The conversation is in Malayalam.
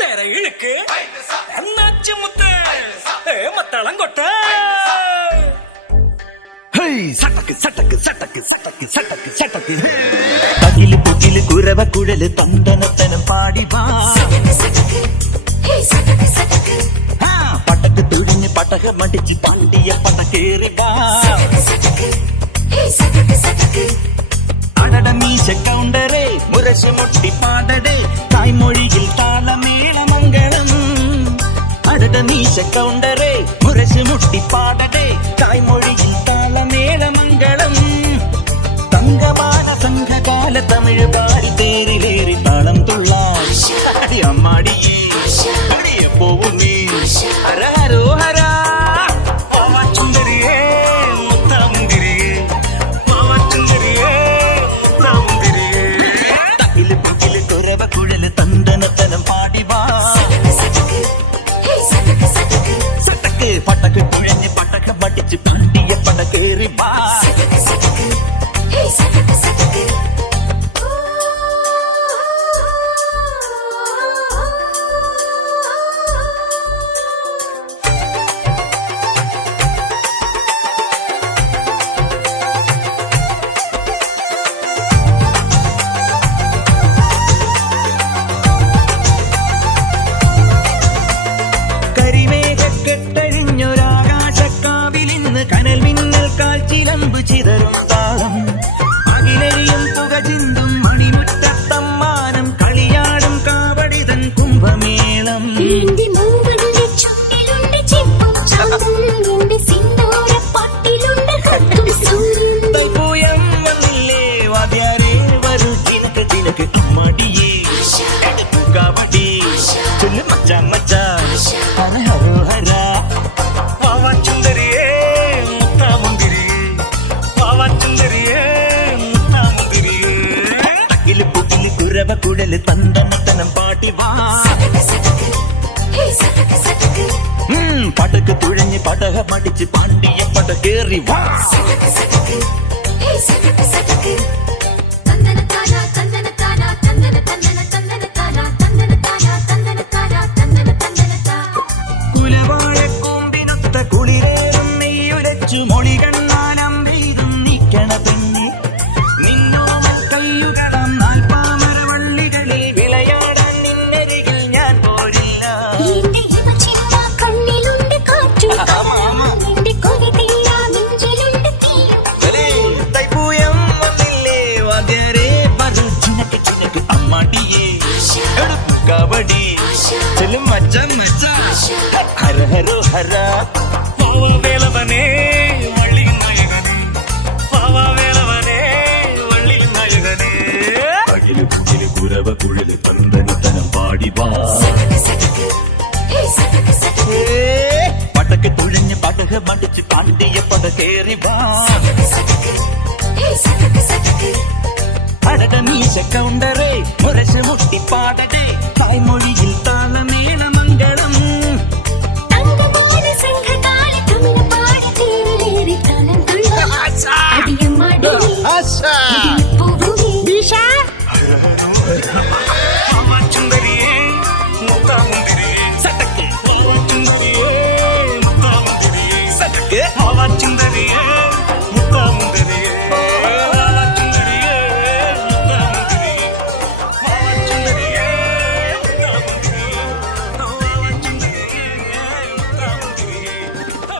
തെരയിഴുക്ക് എന്നാച്ചുമുത്ത് മത്തളം കൊട്ട പകില് പുകില് കുരവ കുഴല് തന്തനത്തനം പാടി പട്ടക്ക് തുഴിഞ്ഞ് പട്ടക മടിച്ച് പാണ്ടിയ പട്ട കേറി അടട മീശ കൗണ്ടറേ മുരശ് മുട്ടി പാടടേ തായ്മൊഴിയിൽ താളമേളമംഗളം അടട മീശ കൗണ്ടറേ മുരശ് മുട്ടി പാടടേ തായ്മൊഴിയിൽ താളമേളമംഗളം തങ്കമാന സംഘകാല തമിഴ് പാടി തേരിലേറി താളം തുള്ളാൻ അമ്മാടിയേ അടിയ പോവും നീ ഹരഹരോ ഹരാ പട്ടക്ക് കുഴഞ്ഞ് പട്ടക്ക പഠിച്ച് പാണ്ടിയ പട കേറി കനൽ മിന്നൽ കാൽച്ചിലമ്പ് ചിതറും താളം അകിലരിയും പുക ചിന്തും മണിമുറ്റത്തമ്മാനം കളിയാടും കാവടിതൻ കുംഭമേളം തൽപൂയം വന്നില്ലേ വാദ്യാരേ വരൂ ചിനക്ക് ചിനക്ക് മടിയേ എടുത്തു കാവടി ചൊല്ലു മച്ചാ മച്ചാ ഹര ഹരോ ഹര കുഴല് തന്തനത്തനം പാട്ടി പടക്ക് തുഴഞ്ഞ് പടക മടിച്ച് പാണ്ടിയ പട കേറി കുലവാഴ കൂമ്പിനൊത്ത കുളിരേറും നെയ്യുലച്ചു മൊഴി കണ്ണാനം വെയ്തും നിക്കണ പെണ്ണി നിന്നോ കയ്യുകടം കബഡി ചെല്ലും മച്ചാ മച്ചാ ഹര ഹരോ ഹര വേലവനേ വള്ളി നായകനേ വേലവനേ വള്ളി നായകനേ അകില് പുകില് കുരവ കുഴല് തന്തനത്തനം പാടി പടക്ക് തുഴഞ്ഞ് പടക മടിച്ച് പാണ്ടിയ പട കേറി അടട മീശ കൗണ്ടറേ മുരശ് മുട്ടി പാടടേ തായ്മൊഴിയിൽ താളമേളമംഗളം ചുണ്ടരിയേ